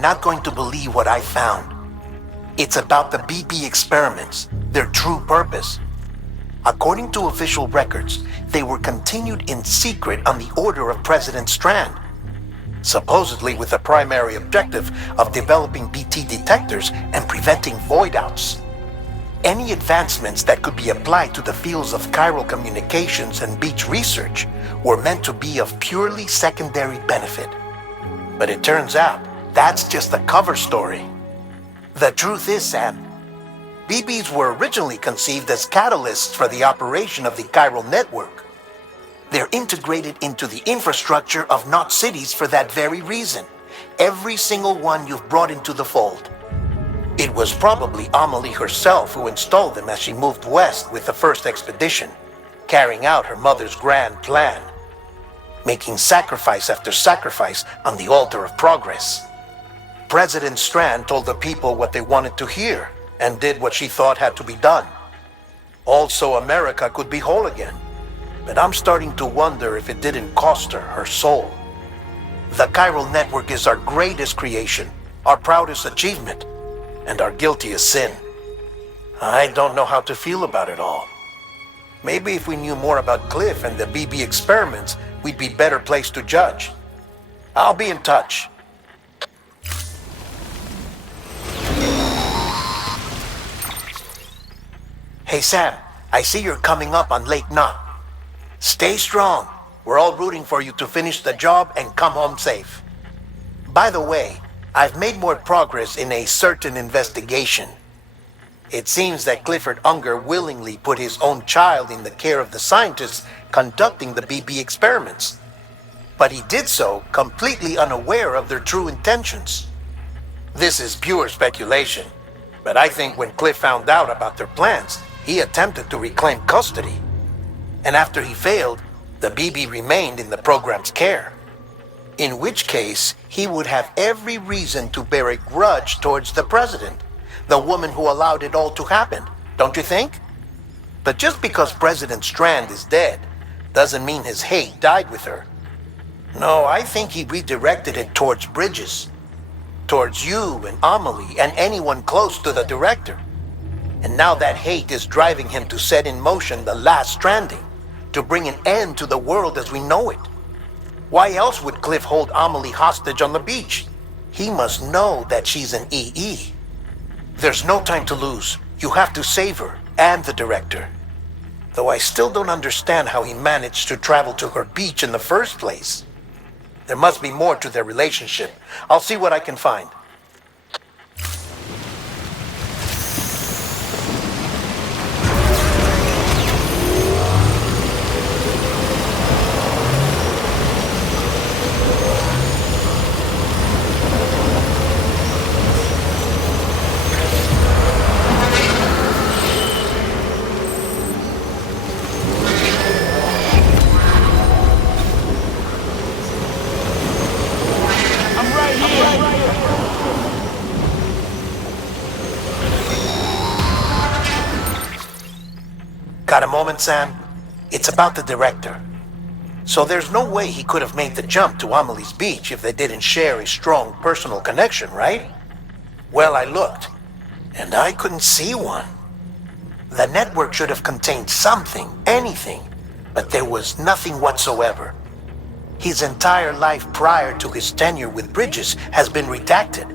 not going to believe what I found. It's about the BB experiments, their true purpose. According to official records, they were continued in secret on the order of President Strand, supposedly with the primary objective of developing BT detectors and preventing void-outs. Any advancements that could be applied to the fields of chiral communications and beach research were meant to be of purely secondary benefit. But it turns out, that's just the cover story. The truth is, Sam, BBs were originally conceived as catalysts for the operation of the chiral network. They're integrated into the infrastructure of Knot cities for that very reason. Every single one you've brought into the fold. It was probably Amelie herself who installed them as she moved west with the first expedition, carrying out her mother's grand plan, making sacrifice after sacrifice on the altar of progress. President Strand told the people what they wanted to hear and did what she thought had to be done. Also, America could be whole again. But I'm starting to wonder if it didn't cost her her soul. The chiral network is our greatest creation, our proudest achievement, and our guiltiest sin. I don't know how to feel about it all. Maybe if we knew more about Cliff and the BB experiments, we'd be better placed to judge. I'll be in touch. Hey Sam, I see you're coming up on Lake Knot. Stay strong. We're all rooting for you to finish the job and come home safe. By the way, I've made more progress in a certain investigation. It seems that Clifford Unger willingly put his own child in the care of the scientists conducting the BB experiments. But he did so completely unaware of their true intentions. This is pure speculation, but I think when Cliff found out about their plans, he attempted to reclaim custody. And after he failed, the BB remained in the program's care. In which case, he would have every reason to bear a grudge towards the president, the woman who allowed it all to happen, don't you think? But just because President Strand is dead, doesn't mean his hate died with her. No, I think he redirected it towards Bridges, towards you and Amelie and anyone close to the director. And now that hate is driving him to set in motion the last Stranding, to bring an end to the world as we know it. Why else would Cliff hold Amelie hostage on the beach? He must know that she's an EE. There's no time to lose. You have to save her and the director. Though I still don't understand how he managed to travel to her beach in the first place. There must be more to their relationship. I'll see what I can find. Got a moment, Sam? It's about the director. So there's no way he could have made the jump to Amelie's beach if they didn't share a strong personal connection, right? Well, I looked, and I couldn't see one. The network should have contained something, anything, but there was nothing whatsoever. His entire life prior to his tenure with Bridges has been redacted.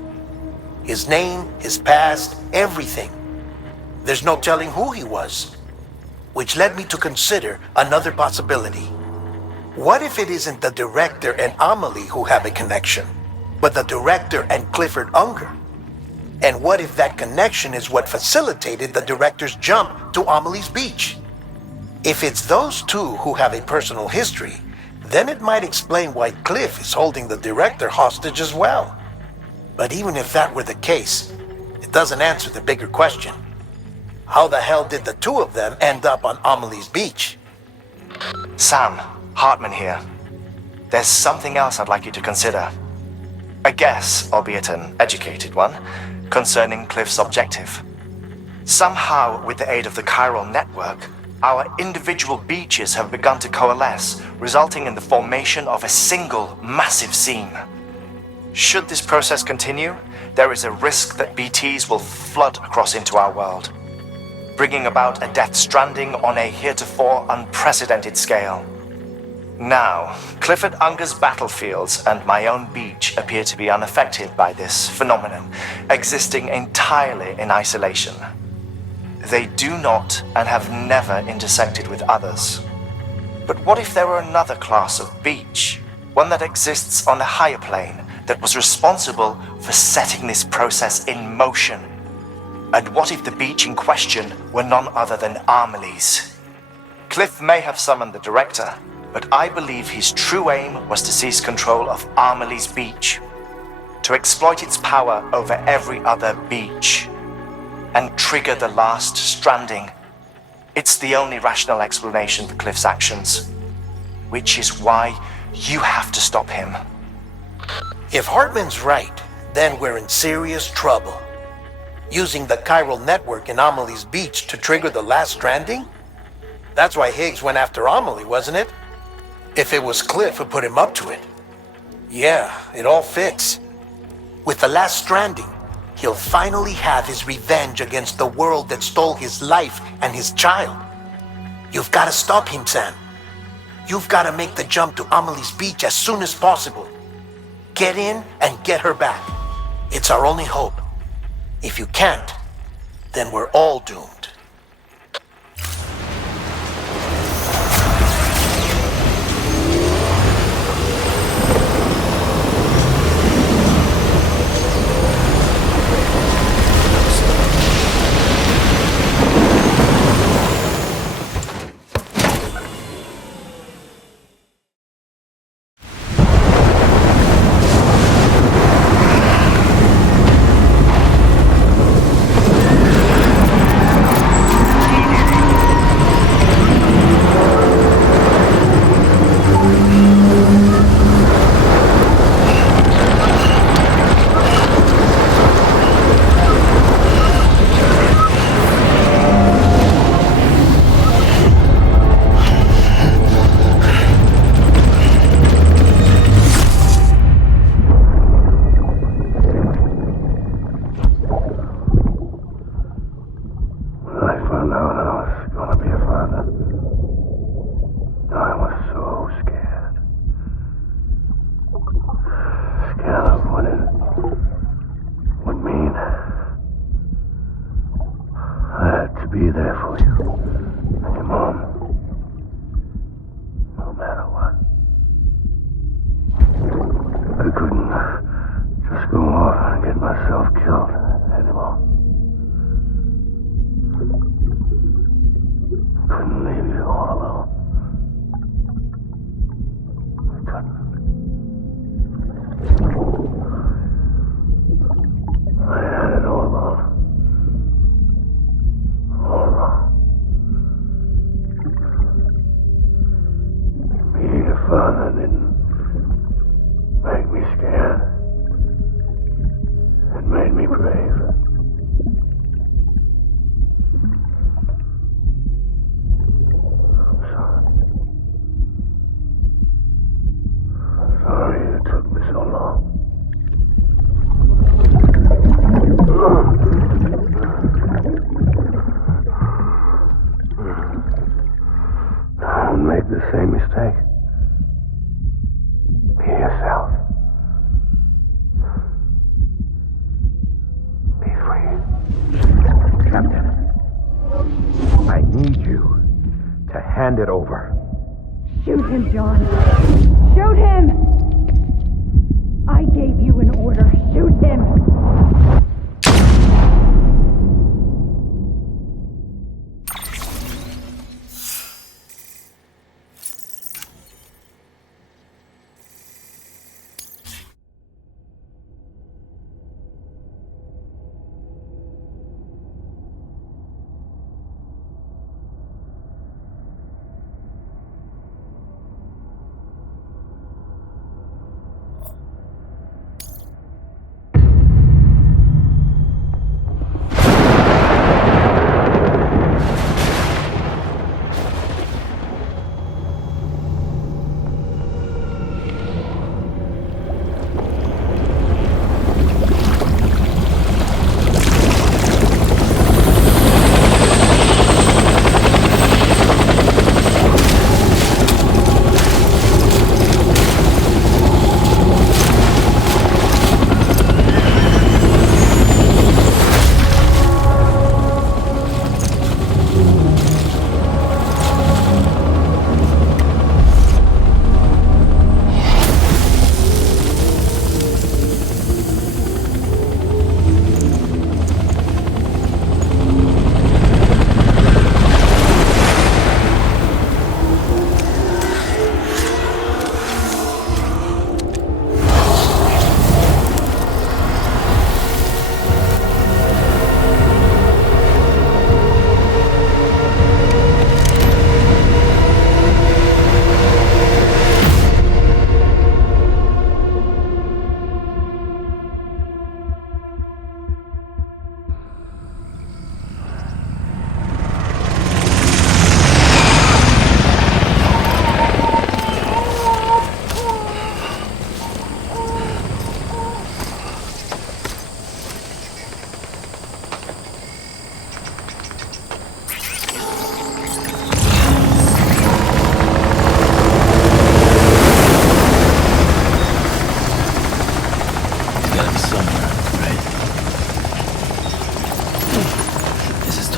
His name, his past, everything. There's no telling who he was. Which led me to consider another possibility. What if it isn't the director and Amelie who have a connection, but the director and Clifford Unger? And what if that connection is what facilitated the director's jump to Amelie's beach? If it's those two who have a personal history, then it might explain why Cliff is holding the director hostage as well. But even if that were the case, it doesn't answer the bigger question. How the hell did the two of them end up on Amelie's beach? Sam, Hartman here. There's something else I'd like you to consider. A guess, albeit an educated one, concerning Cliff's objective. Somehow, with the aid of the chiral network, our individual beaches have begun to coalesce, resulting in the formation of a single massive seam. Should this process continue, there is a risk that BTs will flood across into our world, bringing about a death stranding on a heretofore unprecedented scale. Now, Clifford Unger's battlefields and my own beach appear to be unaffected by this phenomenon, existing entirely in isolation. They do not and have never intersected with others. But what if there were another class of beach, one that exists on a higher plane, that was responsible for setting this process in motion? And what if the beach in question were none other than Amelie's? Cliff may have summoned the director, but I believe his true aim was to seize control of Amelie's beach, to exploit its power over every other beach, and trigger the last stranding. It's the only rational explanation for Cliff's actions, which is why you have to stop him. If Hartman's right, then we're in serious trouble. Using the chiral network in Amelie's beach to trigger the last stranding? That's why Higgs went after Amelie, wasn't it? If it was Cliff who put him up to it. Yeah, it all fits. With the last stranding, he'll finally have his revenge against the world that stole his life and his child. You've got to stop him, Sam. You've got to make the jump to Amelie's beach as soon as possible. Get in and get her back. It's our only hope. If you can't, then we're all doomed. Be there for you and your mom, no matter what. I couldn't just go off and get myself killed anymore. Couldn't leave you all alone. I couldn't. I had it all wrong. Being a father didn't make me scared. It made me brave. I'm sorry. I'm sorry it took me so long. Don't make the same mistake. Be yourself. Be free. Captain, I need you to hand it over. Shoot him, John. Shoot him! I gave you an order. Shoot him!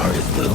sorry, Lou.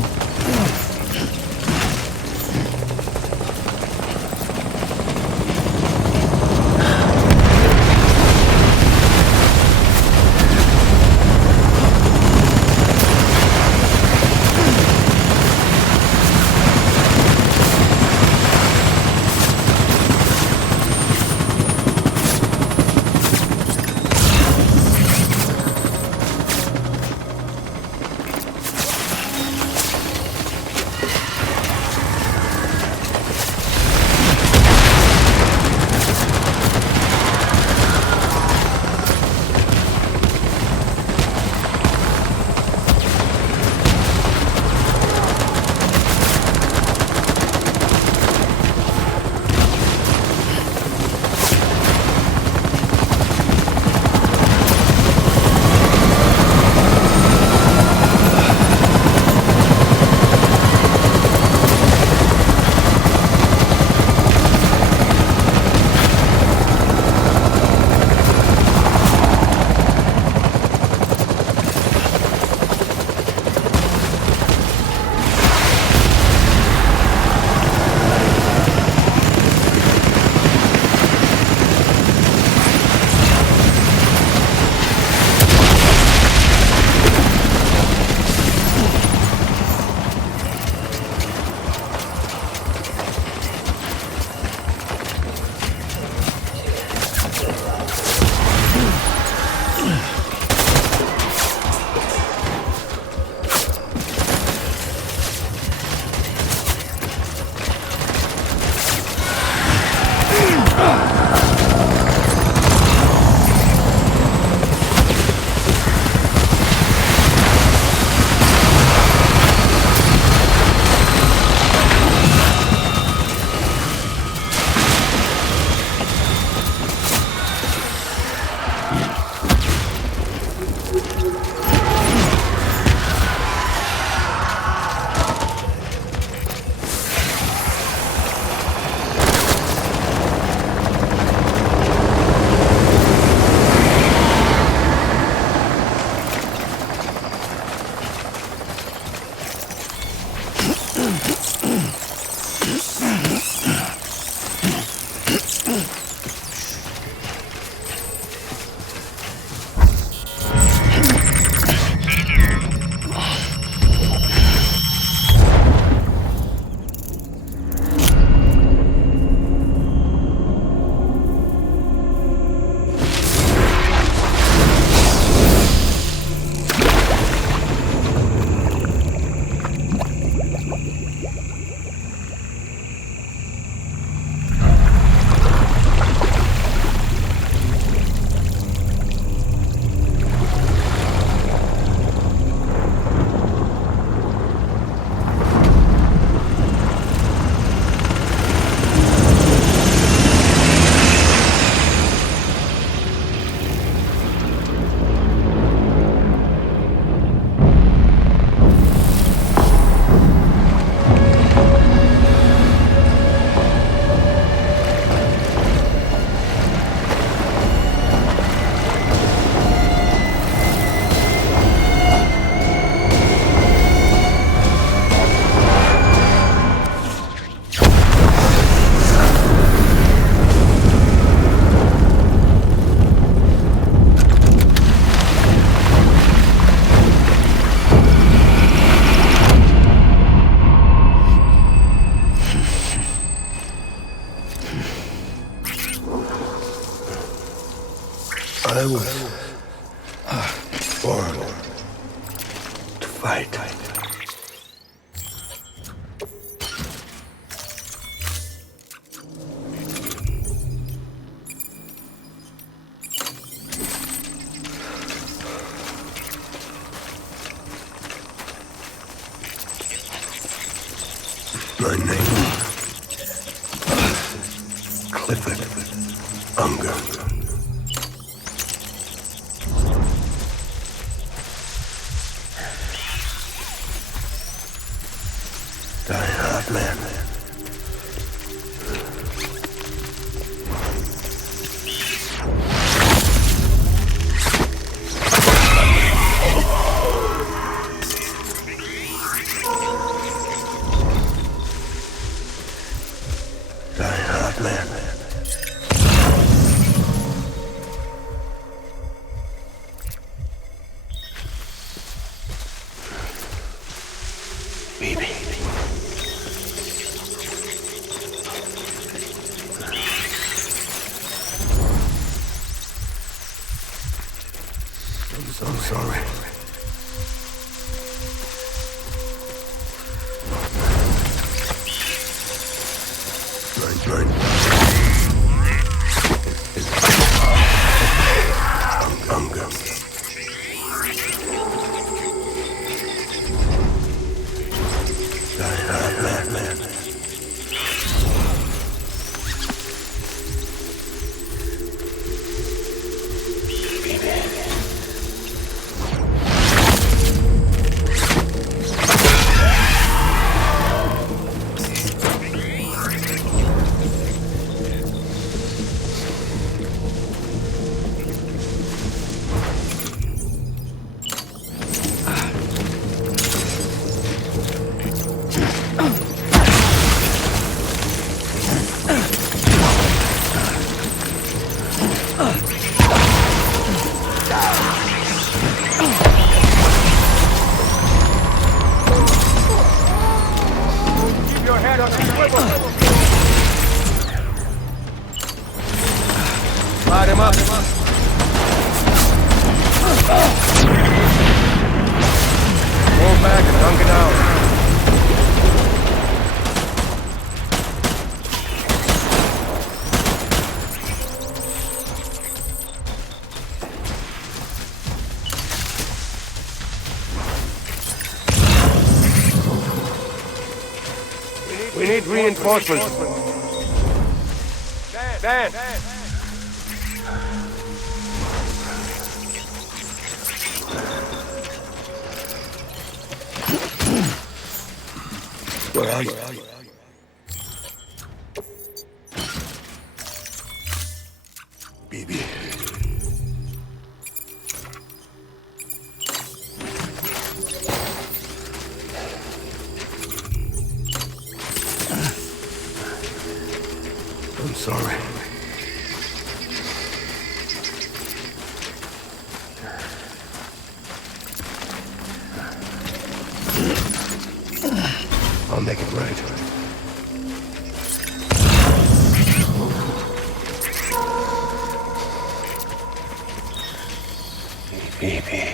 I was born to fight. My name, Clifford Unger. Die hard man. Baby. I'm sorry. Burn. I'm good. Man. Light him up. Roll back and hunk it out. We need reinforcements. Dad. Where are you? Baby. I'm sorry. I'll make it right. Baby.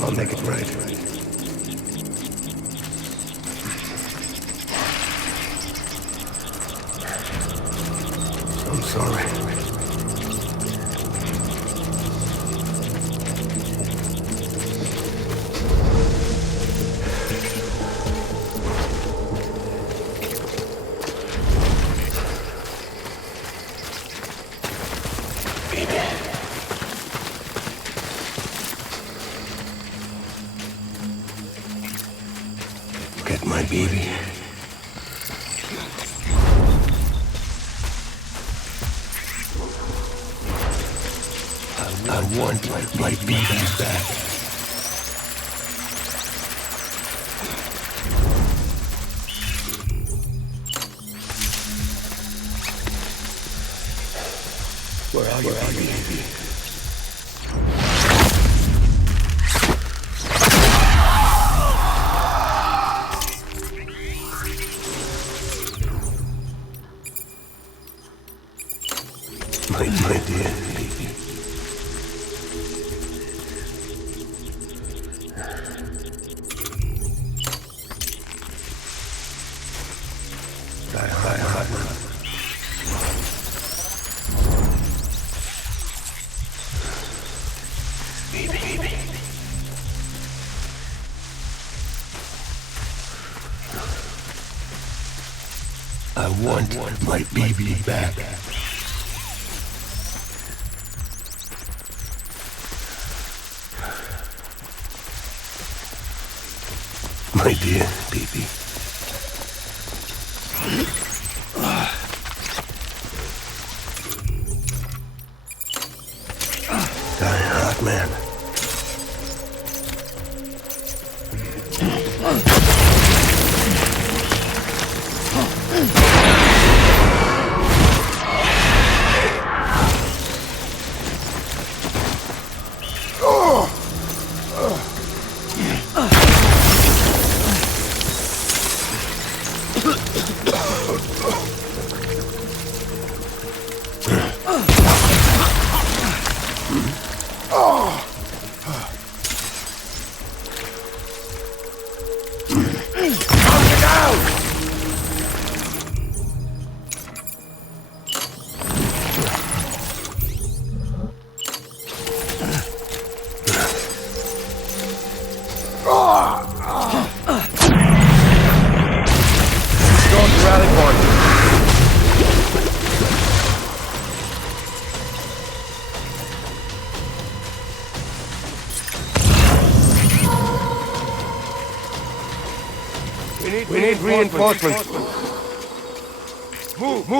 I'll make it right. I'm sorry. Get my baby. I want my baby back. Where are you, baby? My dear baby. R.Havelock. Baby. I want my baby back. My dear baby. Die hard, man. need reinforcements. Move!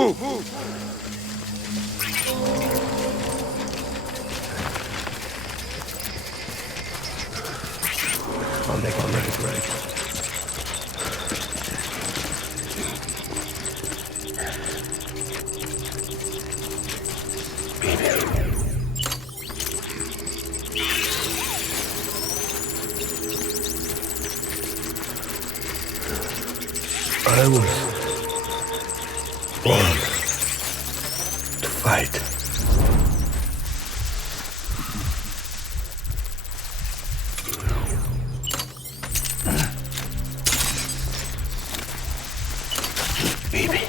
I'll make it right. I was born to fight. Baby.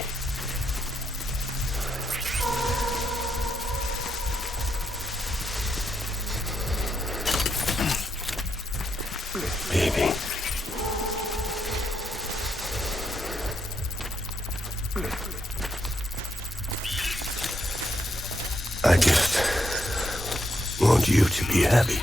Baby. I just want you to be happy.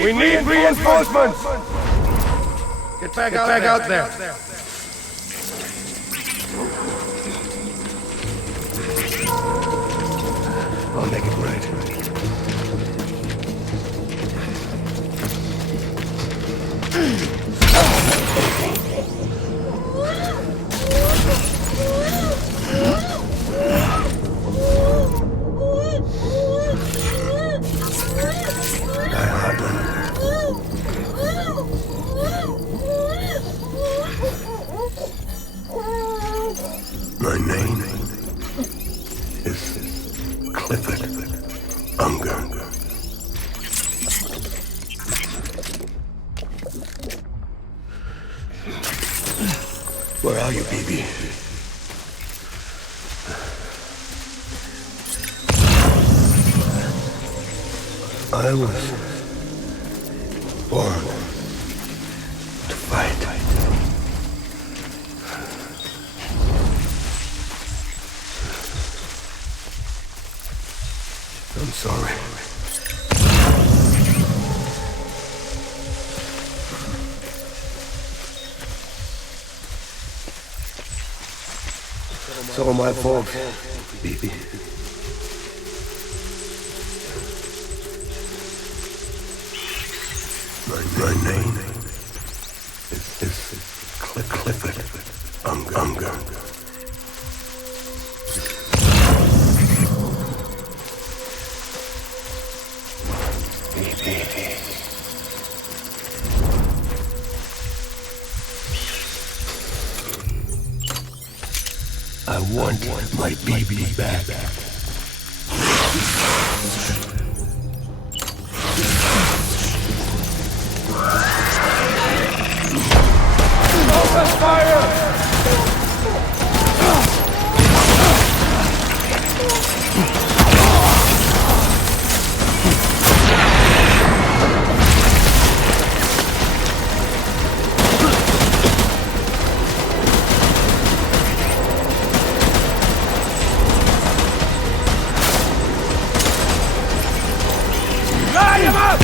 We need reinforcements! Get back out there. I'll make it right. My name is Clifford Unger. Where are you, baby? I was born to fight. I'm sorry. It's all my fault. Baby. My name is Clifford Unger. I want my baby back. Open fire! Line him up!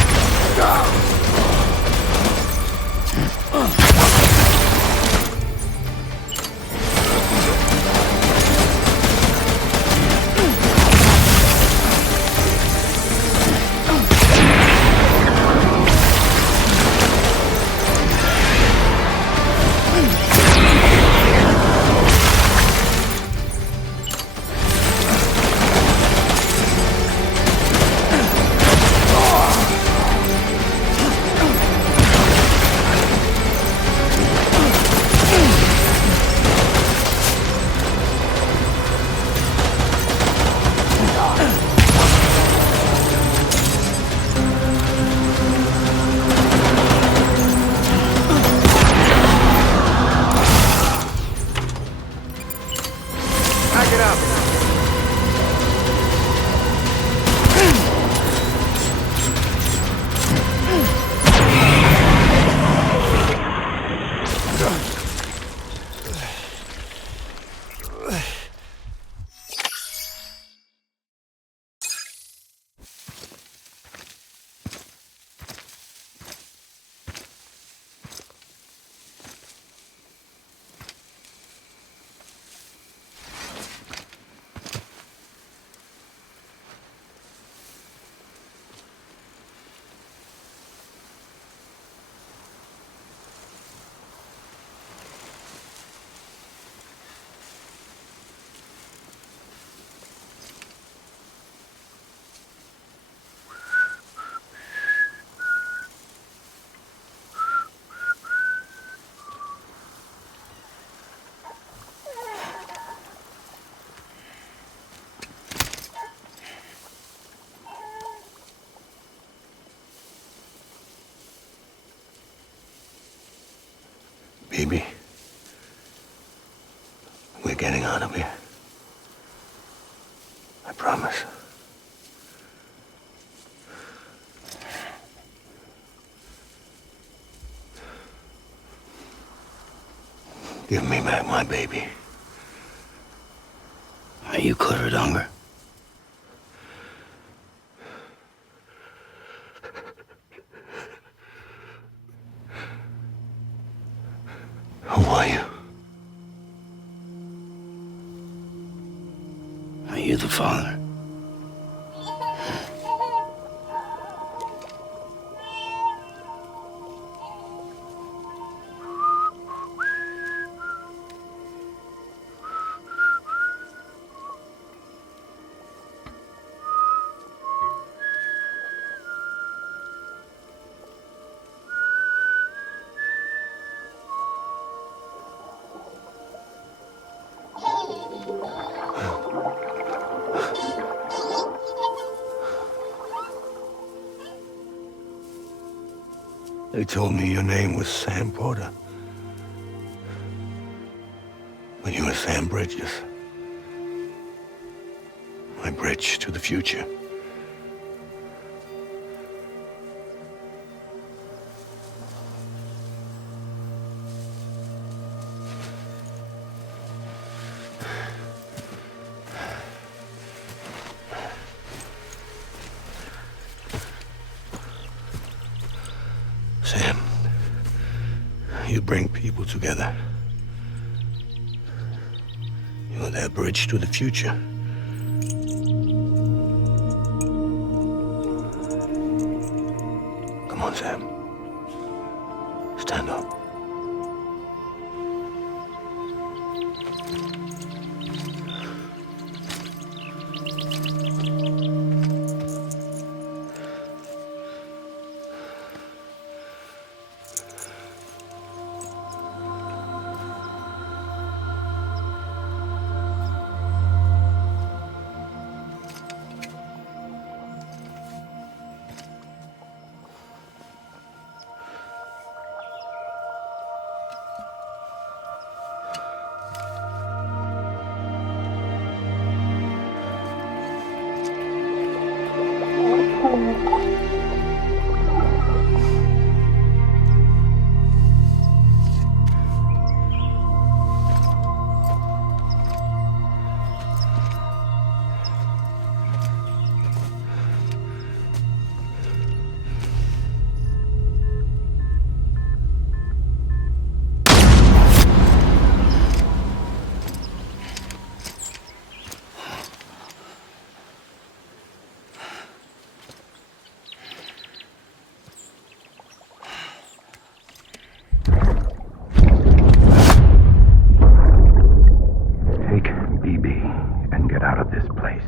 Baby, we're getting out of here. I promise. Give me back my baby. Are you clear of hunger? Who are you? Are you the father? They told me your name was Sam Porter. But you were Sam Bridges. My bridge to the future. Sam, you bring people together. You're their bridge to the future. Come on, Sam. Stand up. Take BB and get out of this place.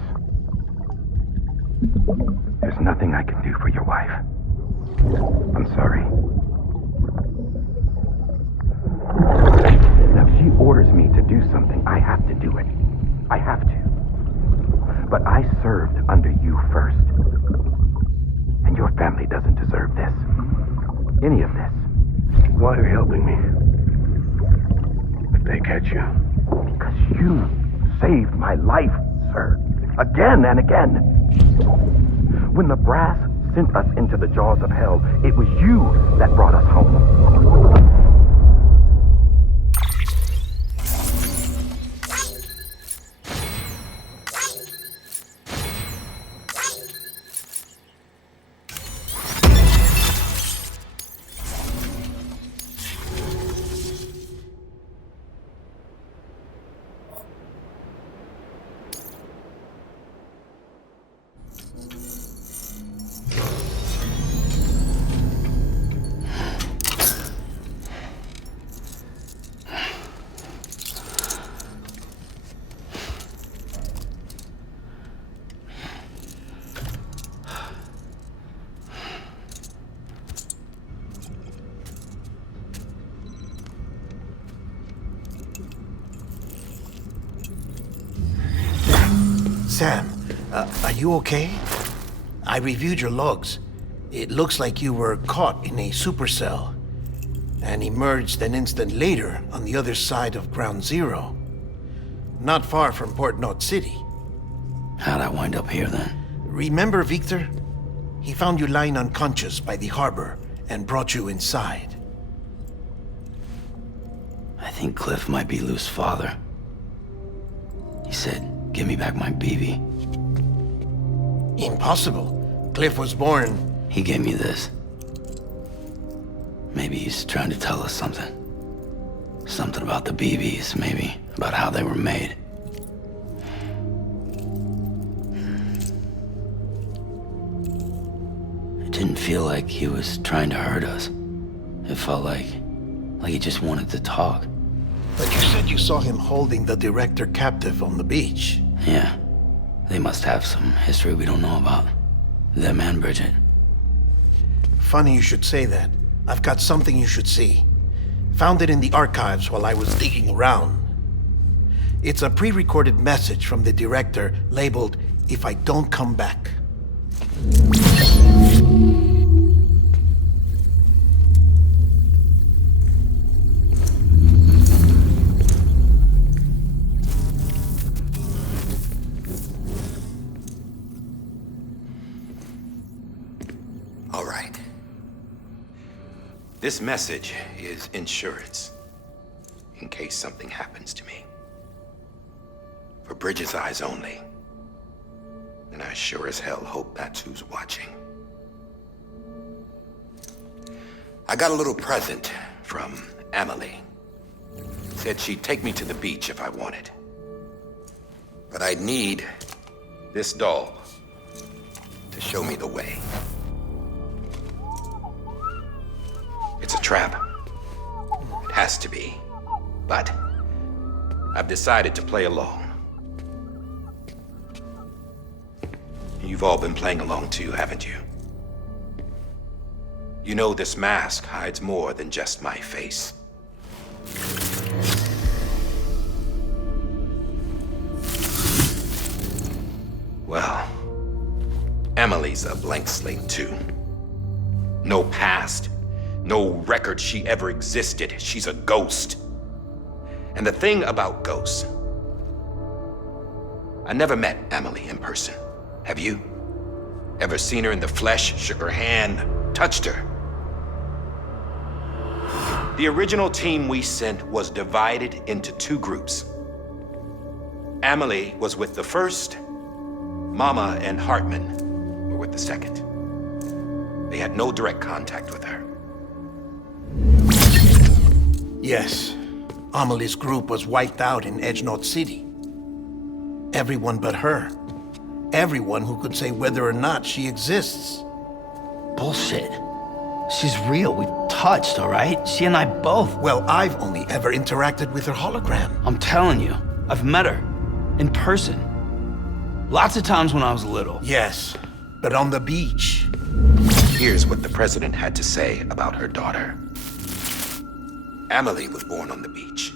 There's nothing I can do for your wife. I'm sorry. Now, if she orders me to do something, I have to do it. I have to. But I served under you first. And your family doesn't deserve this. Any of this. Why are you helping me? If they catch you. Because you saved my life, sir. Again and again. When the brass sent us into the jaws of hell, it was you that brought us home. Sam, are you okay? I reviewed your logs. It looks like you were caught in a supercell. and emerged an instant later on the other side of Ground Zero. Not far from Port Knot City. How'd I wind up here then? Remember Victor? He found you lying unconscious by the harbor and brought you inside. I think Cliff might be Lou's father. He said, give me back my BB. Impossible. Cliff was born... He gave me this. Maybe he's trying to tell us something. Something about the BBs, maybe. About how they were made. It didn't feel like he was trying to hurt us. It felt like he just wanted to talk. But you said you saw him holding the director captive on the beach. Yeah. They must have some history we don't know about. Them and Bridget. Funny you should say that. I've got something you should see. Found it in the archives while I was digging around. It's a pre-recorded message from the director labeled, "If I don't come back." All right. This message is insurance, in case something happens to me. For Bridget's eyes only. And I sure as hell hope that's who's watching. I got a little present from Emily. Said she'd take me to the beach if I wanted. But I'd need this doll to show me the way. It's a trap. It has to be. But I've decided to play along. You've all been playing along too, haven't you? You know this mask hides more than just my face. Well, Emily's a blank slate too. No past. No record she ever existed. She's a ghost. And the thing about ghosts, I never met Emily in person. Have you? Ever seen her in the flesh, shook her hand, touched her? The original team we sent was divided into two groups. Emily was with the first. Mama and Hartman were with the second. They had no direct contact with her. Yes. Amelie's group was wiped out in Edge Knot City. Everyone but her. Everyone who could say whether or not she exists. Bullshit. She's real. We touched, all right? She and I both. Well, I've only ever interacted with her hologram. I'm telling you, I've met her. In person. Lots of times when I was little. Yes, but on the beach. Here's what the president had to say about her daughter. Emily was born on the beach.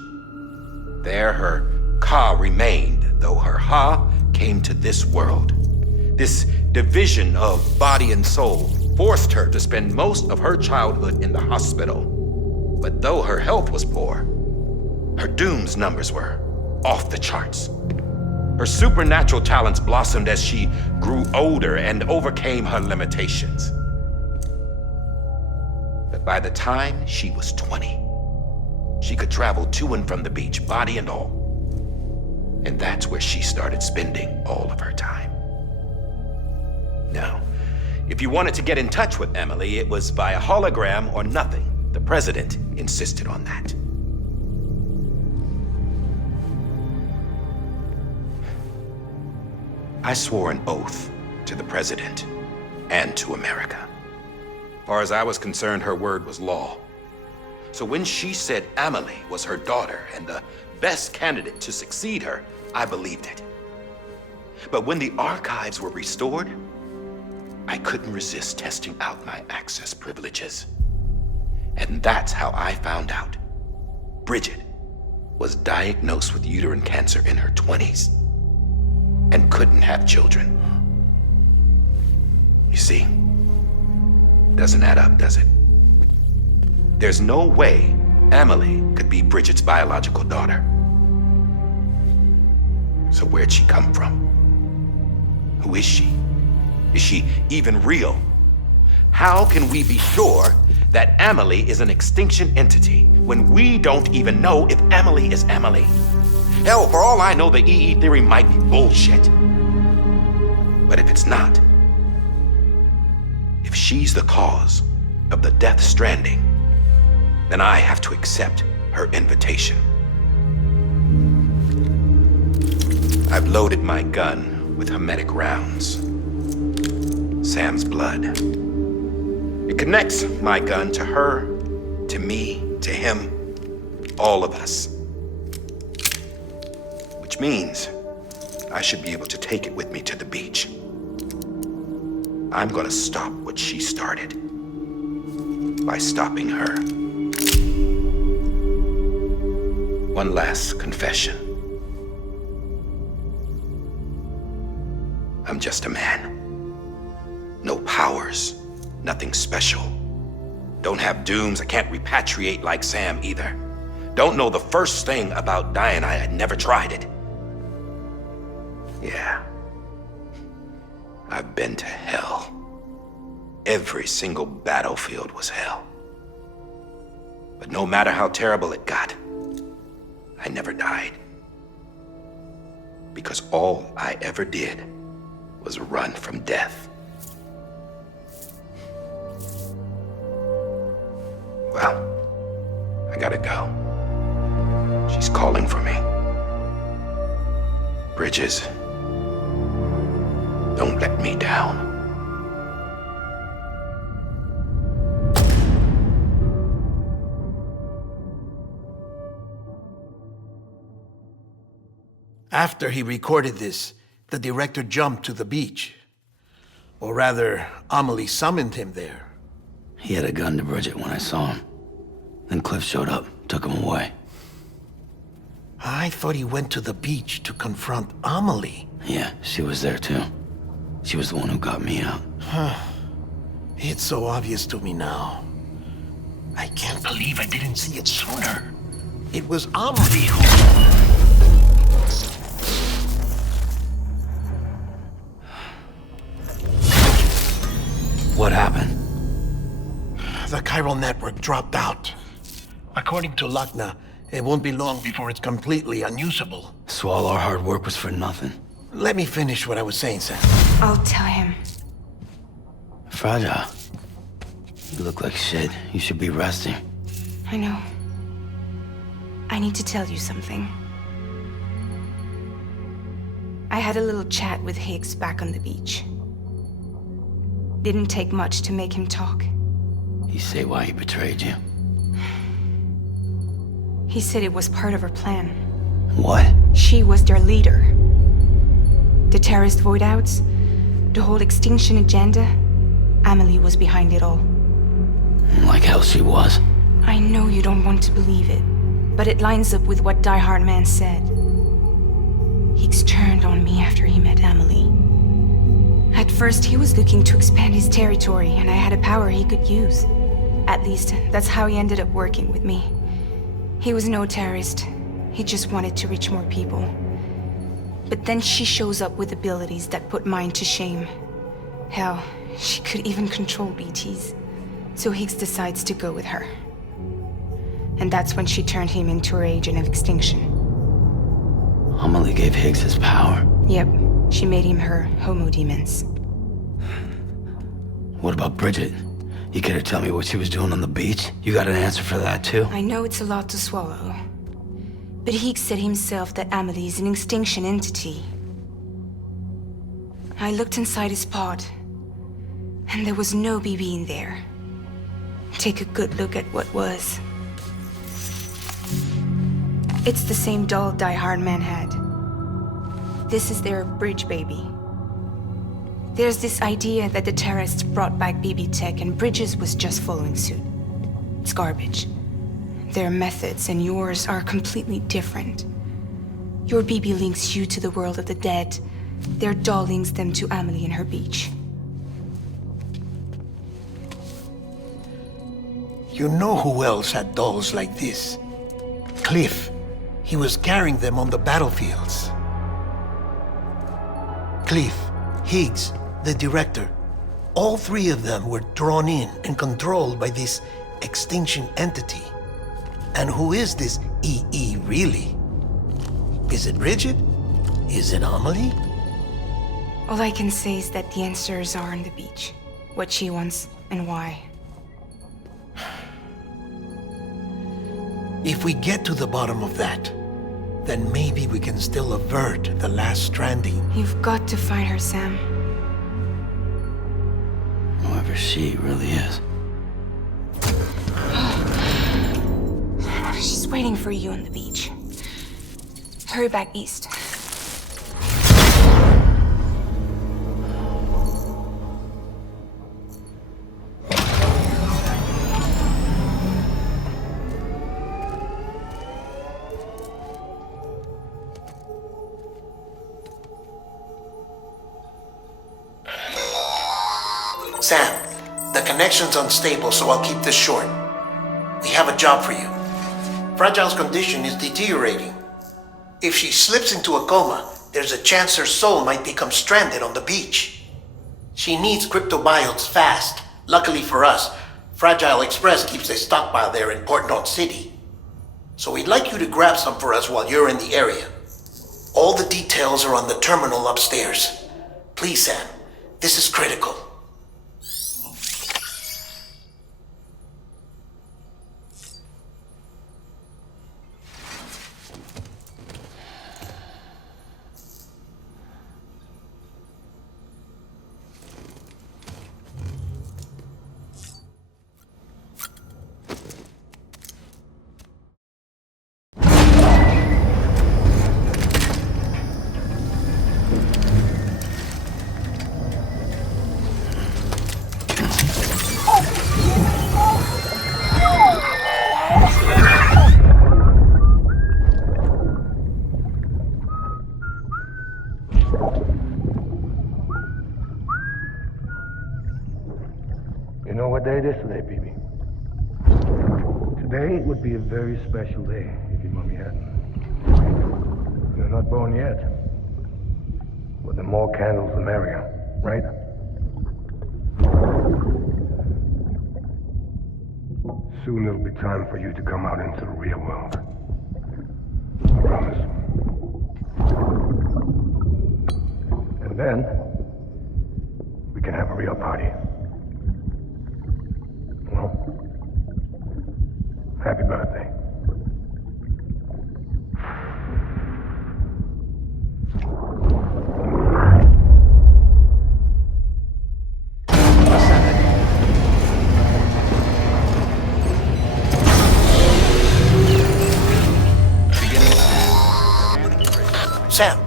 There her Ka remained, though her Ha came to this world. This division of body and soul forced her to spend most of her childhood in the hospital. But though her health was poor, her Doom's numbers were off the charts. Her supernatural talents blossomed as she grew older and overcame her limitations. But by the time she was 20, she could travel to and from the beach, body and all. And that's where she started spending all of her time. Now, if you wanted to get in touch with Emily, it was via hologram or nothing. The president insisted on that. I swore an oath to the president and to America. As far as I was concerned, her word was law. So when she said Emily was her daughter and the best candidate to succeed her, I believed it. But when the archives were restored, I couldn't resist testing out my access privileges. And that's how I found out Bridget was diagnosed with uterine cancer in her 20s and couldn't have children. You see, doesn't add up, does it? There's no way Amelie could be Bridget's biological daughter. So where'd she come from? Who is she? Is she even real? How can we be sure that Amelie is an extinction entity when we don't even know if Amelie is Amelie? Hell, for all I know, the EE theory might be bullshit. But if it's not, if she's the cause of the Death Stranding, then I have to accept her invitation. I've loaded my gun with hermetic rounds. Sam's blood. It connects my gun to her, to me, to him, all of us. Which means I should be able to take it with me to the beach. I'm gonna stop what she started by stopping her. One last confession. I'm just a man. No powers, nothing special. Don't have dooms, I can't repatriate like Sam either. Don't know the first thing about dying, I had never tried it. Yeah. I've been to hell. Every single battlefield was hell. But no matter how terrible it got, I never died. Because all I ever did was run from death. Well, I gotta go. She's calling for me. Bridges, don't let me down. After he recorded this, the director jumped to the beach. Or rather, Amelie summoned him there. He had a gun to Bridget when I saw him. Then Cliff showed up, took him away. I thought he went to the beach to confront Amelie. Yeah, she was there too. She was the one who got me out. It's so obvious to me now. I can't believe I didn't see it sooner. It was Amelie who... What happened? The chiral network dropped out. According to Lakhna, it won't be long before it's completely unusable. So all our hard work was for nothing. Let me finish what I was saying, Sam. I'll tell him. Fragile. You look like shit. You should be resting. I know. I need to tell you something. I had a little chat with Higgs back on the beach. Didn't take much to make him talk. You say why he betrayed you? He said it was part of her plan. What? She was their leader. The terrorist void-outs, the whole extinction agenda, Amelie was behind it all. Like hell she was. I know you don't want to believe it, but it lines up with what Die Hard Man said. Higgs turned on me after he met Amelie. At first, he was looking to expand his territory, and I had a power he could use. At least, that's how he ended up working with me. He was no terrorist. He just wanted to reach more people. But then she shows up with abilities that put mine to shame. Hell, she could even control BTs. So Higgs decides to go with her. And that's when she turned him into her agent of extinction. Amelie gave Higgs his power. Yep, she made him her homo demons. What about Bridget? You care to tell me what she was doing on the beach? You got an answer for that too? I know it's a lot to swallow. But Higgs said himself that Amelie is an extinction entity. I looked inside his pod, and there was no BB in there. Take a good look at what was. It's the same doll Die Hard Man had. This is their bridge baby. There's this idea that the terrorists brought back BB tech and Bridges was just following suit. It's garbage. Their methods and yours are completely different. Your BB links you to the world of the dead. Their doll links them to Amelie and her beach. You know who else had dolls like this? Cliff. He was carrying them on the battlefields. Cliff, Higgs, the director. All three of them were drawn in and controlled by this extinction entity. And who is this EE really? Is it Bridget? Is it Amelie? All I can say is that the answers are on the beach. What she wants and why. If we get to the bottom of that, then maybe we can still avert the last stranding. You've got to find her, Sam. Whoever she really is. She's waiting for you on the beach. Hurry back east. Sam, the connection's unstable, so I'll keep this short. We have a job for you. Fragile's condition is deteriorating. If she slips into a coma, there's a chance her soul might become stranded on the beach. She needs cryptobiotes fast. Luckily for us, Fragile Express keeps a stockpile there in Port North City. So we'd like you to grab some for us while you're in the area. All the details are on the terminal upstairs. Please, Sam, this is critical. You know what day it is today, BB? Today would be a very special day if your mommy hadn't. You're not born yet. But the more candles, the merrier, right? Soon it'll be time for you to come out into the real world. I promise. And then, we can have a real party. Well, happy birthday. Sam,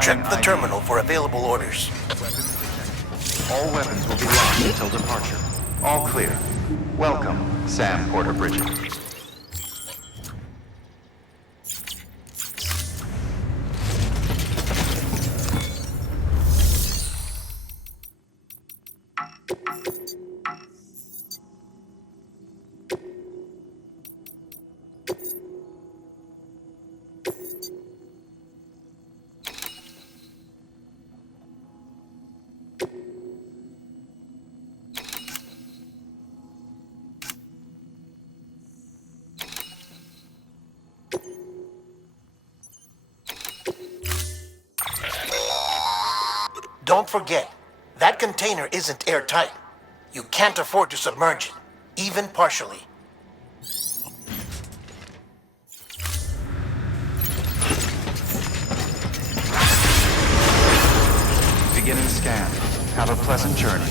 check the terminal for available orders. All weapons will be locked until departure. All clear. Welcome, Sam Porter Bridget. Don't forget, that container isn't airtight. You can't afford to submerge it, even partially. Beginning scan. Have a pleasant journey.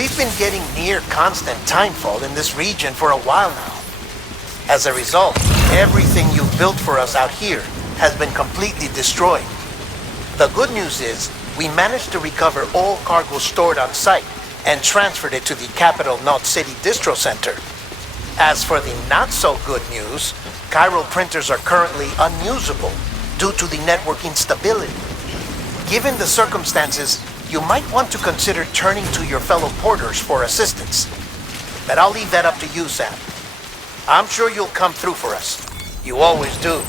We've been getting near constant timefall in this region for a while now. As a result, everything you've built for us out here has been completely destroyed. The good news is, we managed to recover all cargo stored on site and transferred it to the Capital Knot City Distro Center. As for the not-so-good news, chiral printers are currently unusable due to the network instability. Given the circumstances, you might want to consider turning to your fellow porters for assistance. But I'll leave that up to you, Sam. I'm sure you'll come through for us. You always do.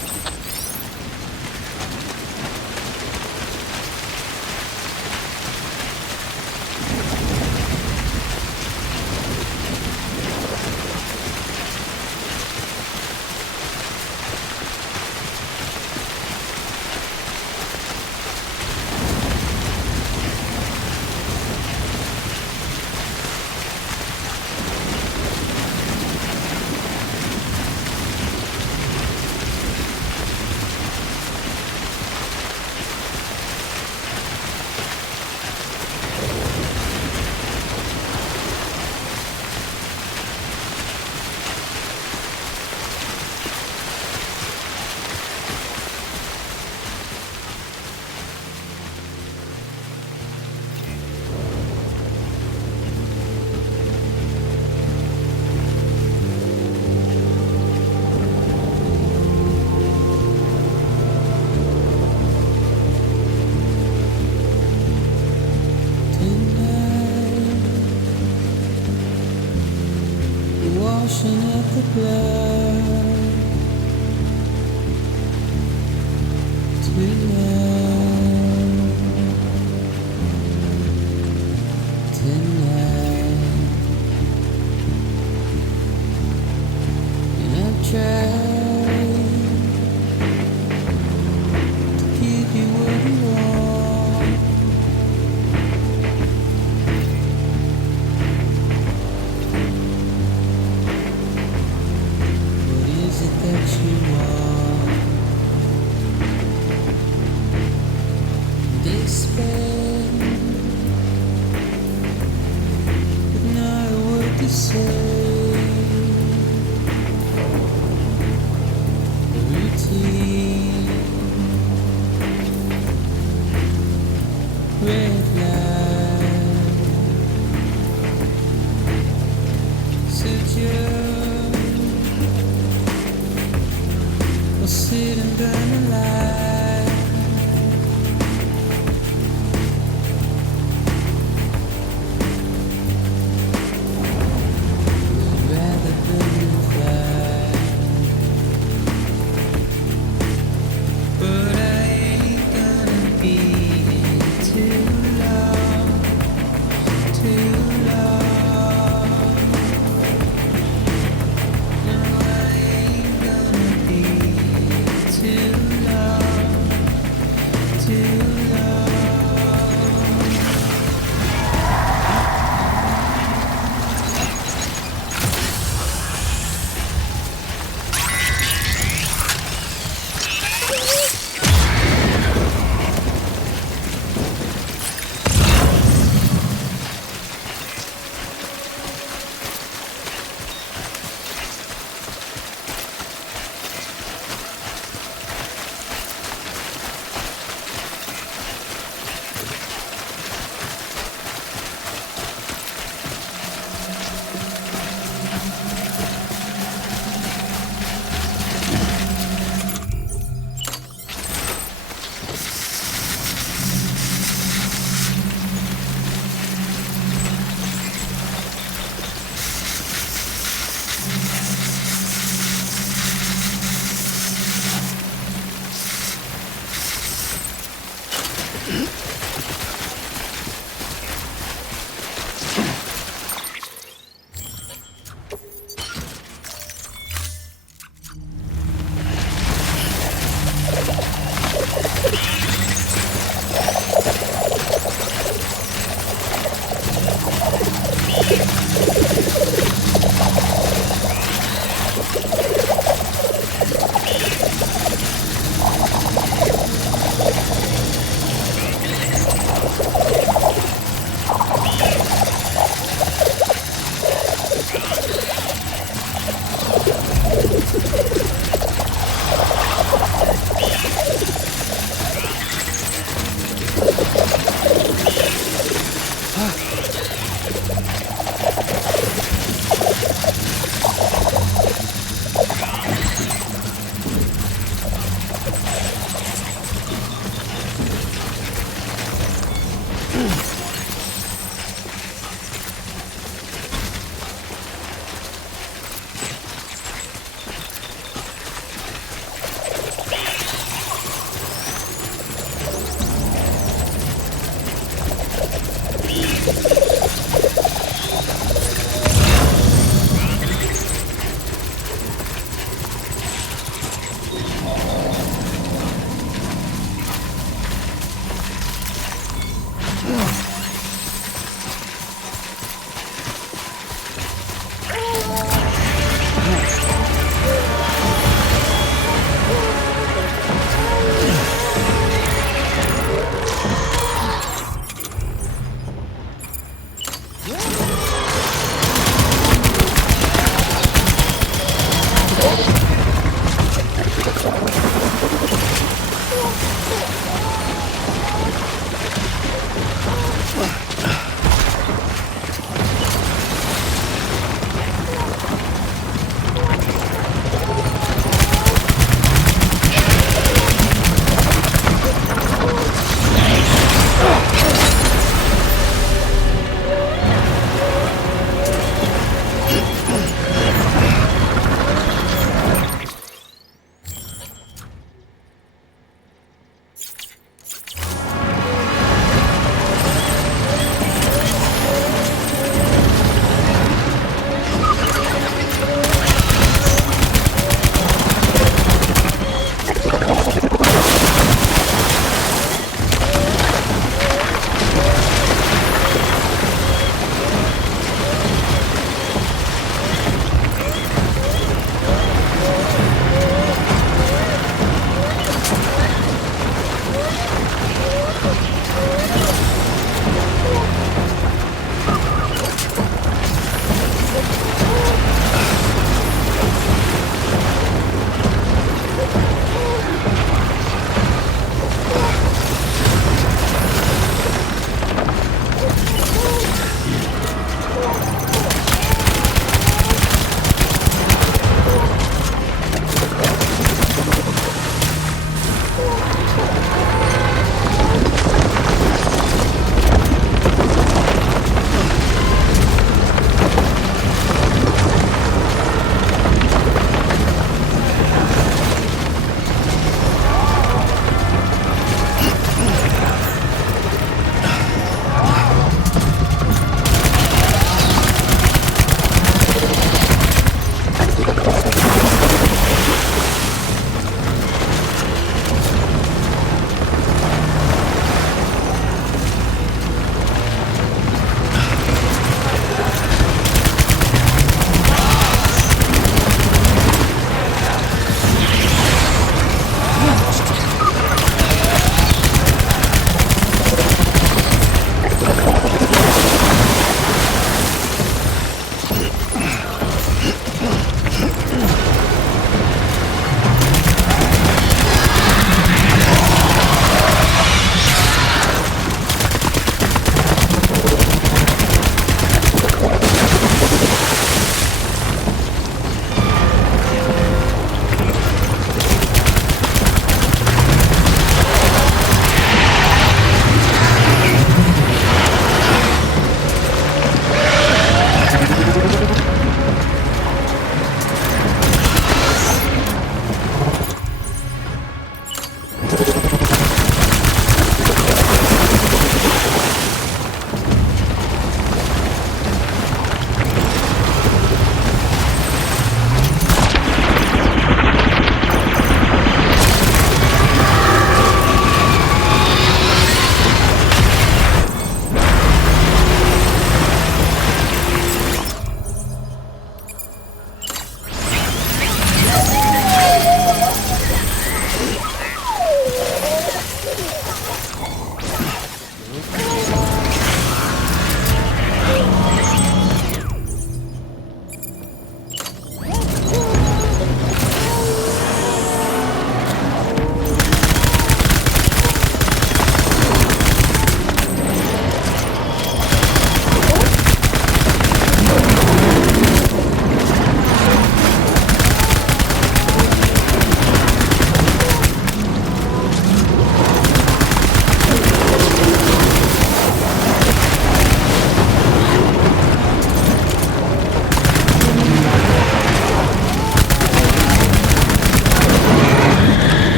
Washing up the blood tonight, and I've tried to give you what you want. What is it that you want? Despair, but not a word to say. The routine, red light, suture, or sit and burn the light. Rather burn the fire, but I ain't gonna be here too long, too long. No, I ain't gonna be here too long.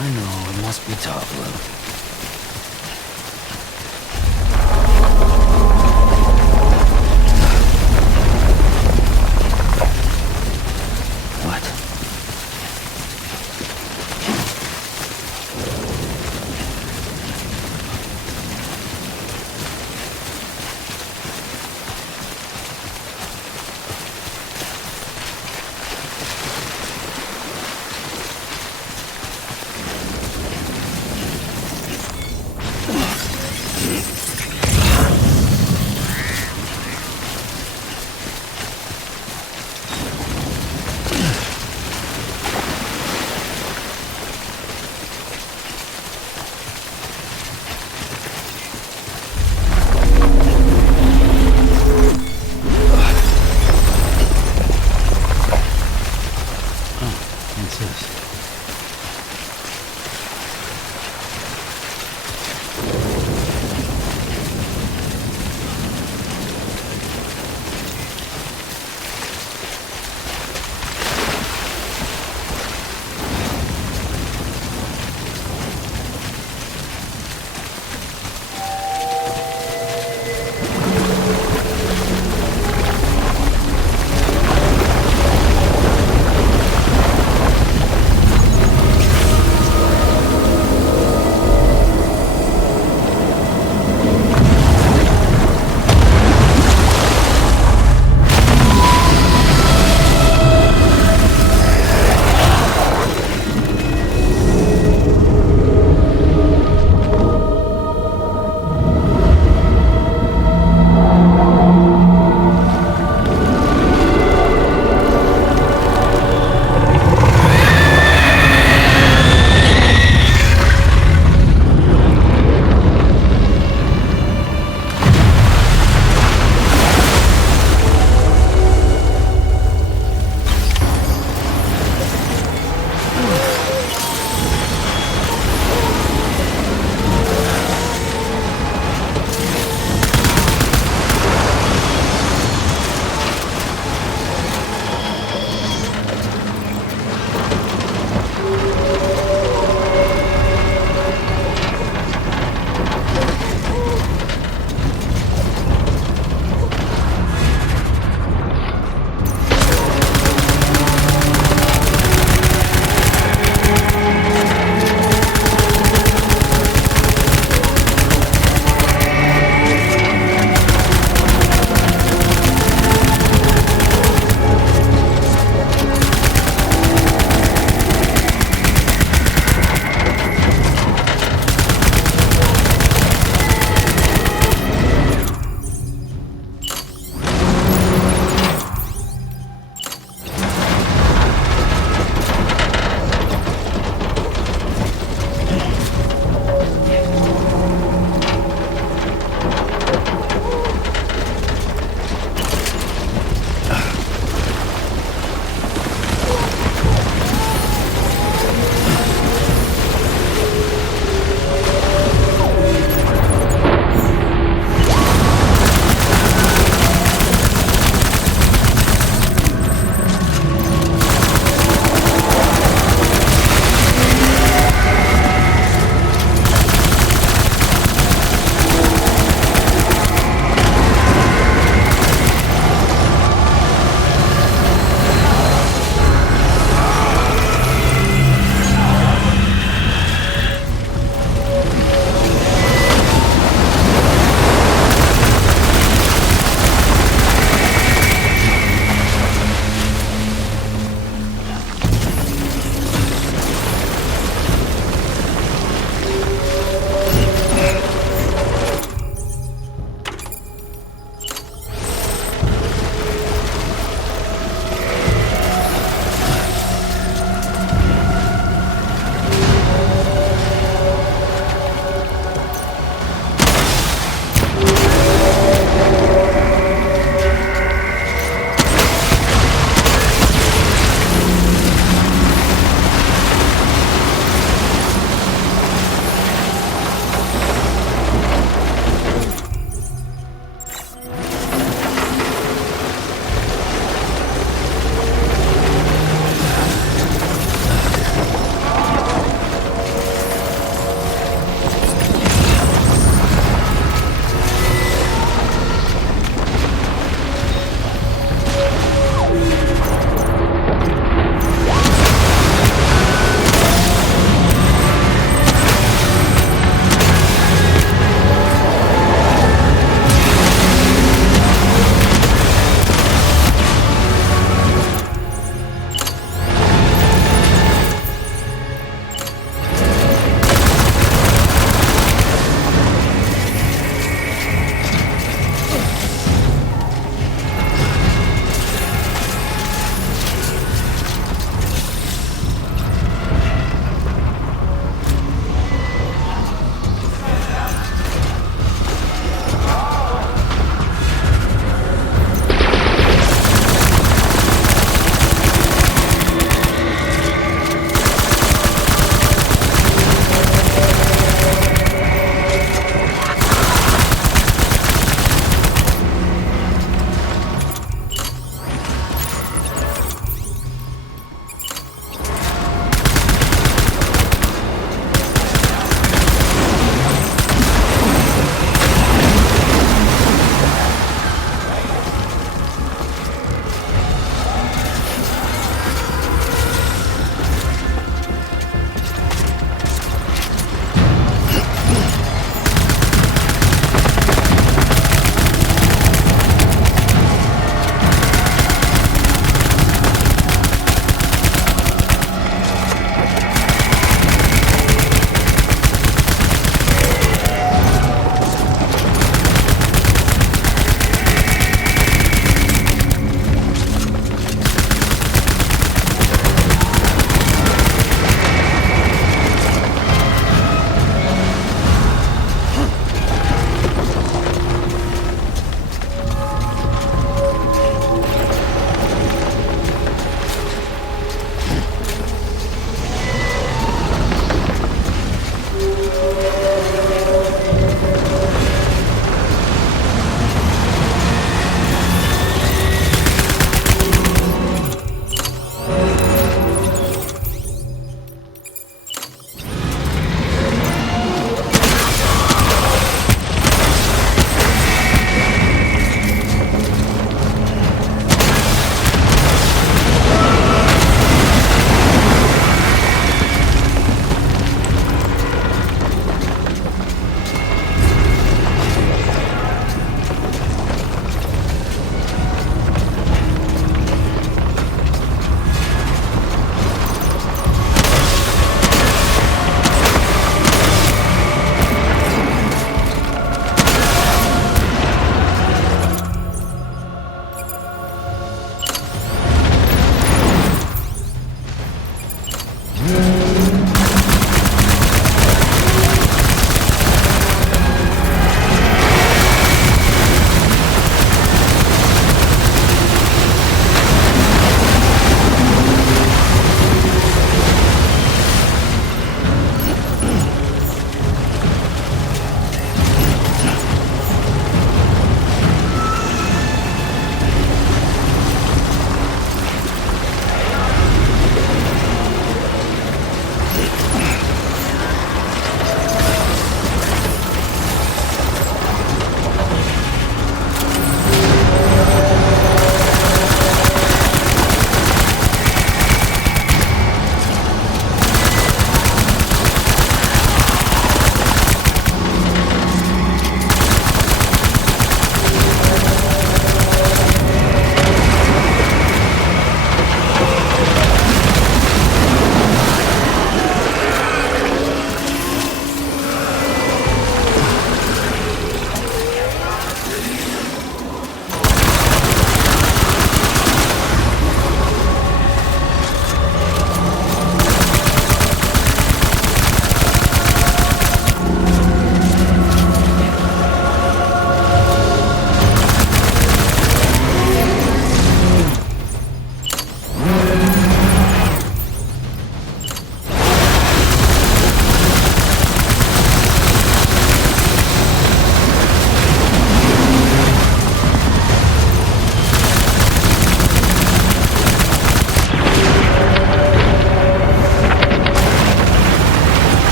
I know, it must be tough, Lou.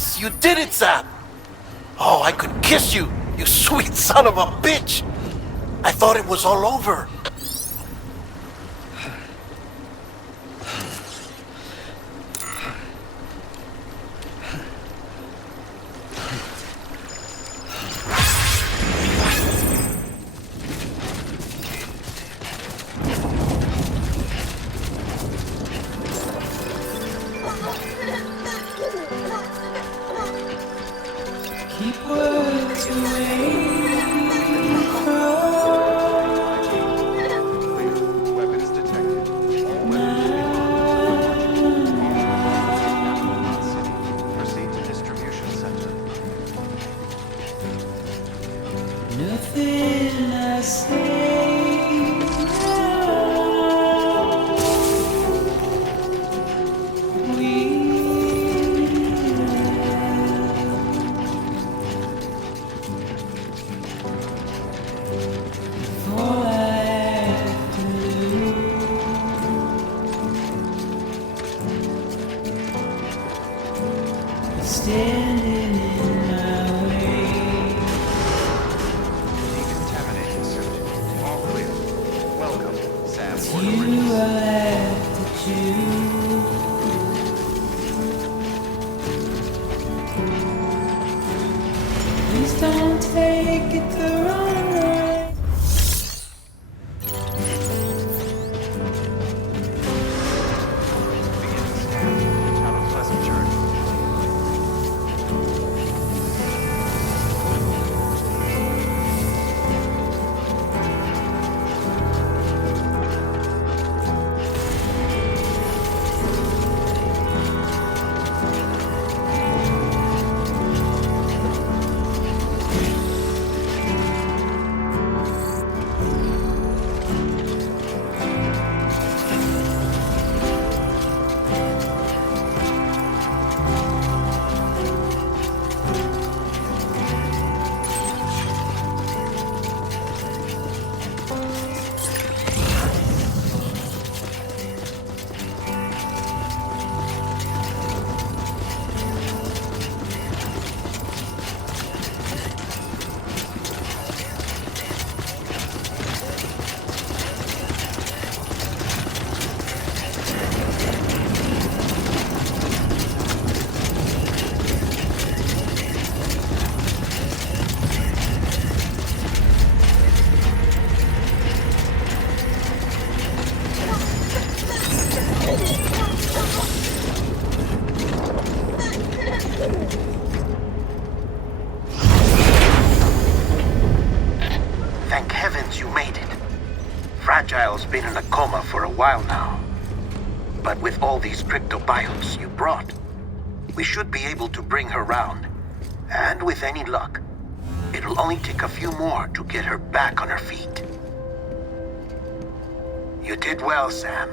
Yes, you did it, Sam! Oh, I could kiss you, you sweet son of a bitch! I thought it was all over. Keep words away Weapons detected. All weapons city. Proceed to distribution center. nothing I say. All I have to do is standing in my way. Decontaminating suit. All clear. Welcome, Sam. It's you I have to choose. Please don't take it the wrong way. Begin scan. Have a pleasant journey. Thank heavens you made it. Fragile's been in a coma for a while now. But with all these cryptobiotes you brought, we should be able to bring her round. And with any luck, it'll only take a few more to get her back on her feet. You did well, Sam.